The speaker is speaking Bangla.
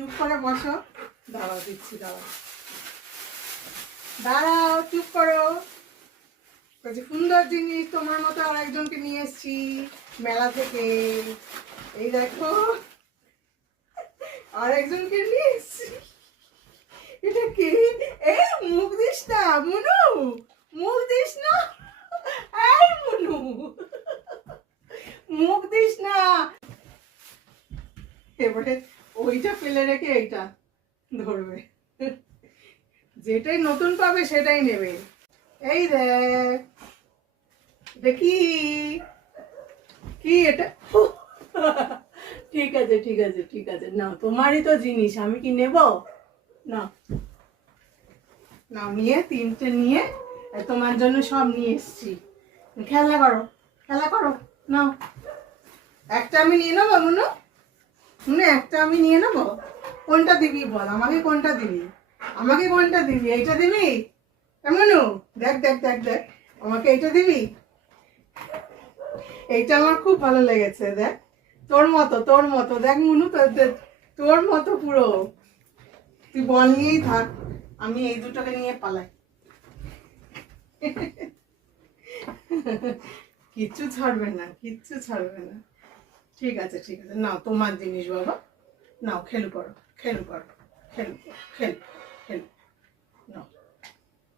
চুপ করে বসো। দাঁড়াও দিচ্ছি, দাঁড়াও দাঁড়াও, চুপ করো। বলছি সুন্দর জিনিস তোমার মতো আর একজনকে নিয়ে এসছি মেলা থেকে। এই দেখো আর একজনকে নিয়ে এসছি। এটা কি? এই মুখ দিস না মুনু, মুখ দিস না। এই মুনু, মুখ দিস না। এবারে ওইটা ফেলে রেখে এইটা ধরবে। যেটাই নতুন পাবে সেটাই নেবে। এই দেখ, এটা কি? কি এটা? ঠিক আছে ঠিক আছে ঠিক আছে, না তোমারই তো জিনিস, আমি কি নেব? না না, নিয়ে তিনটে নিয়ে তোমার জন্য সব নিয়ে এসছি। খেলা করো, খেলা করো। নাও, একটা আমি নিয়ে নেবো মনু, মনে একটা আমি নিয়ে নেবো। কোনটা দিবি বল আমাকে, কোনটা দিবি আমাকে, কোনটা দিবি? এইটা দিবি? মনু দেখ দেখ দেখ দেখ, আমাকে এইটা দিবি? এইটা আমার খুব ভালো লেগেছে। দেখ তোর মতো, তোর মতো দেখ মনু, তোর মতো পুরো। তুই বল নিয়েই থাক, আমি এই দুটোকে নিয়ে পালাই। কিচ্ছু ছাড়বে না, কিচ্ছু ছাড়বে না। ঠিক আছে ঠিক আছে, নাও তোমার জিনিস বাবা, নাও খেলু করো, খেলু করো, খেলু খেলু।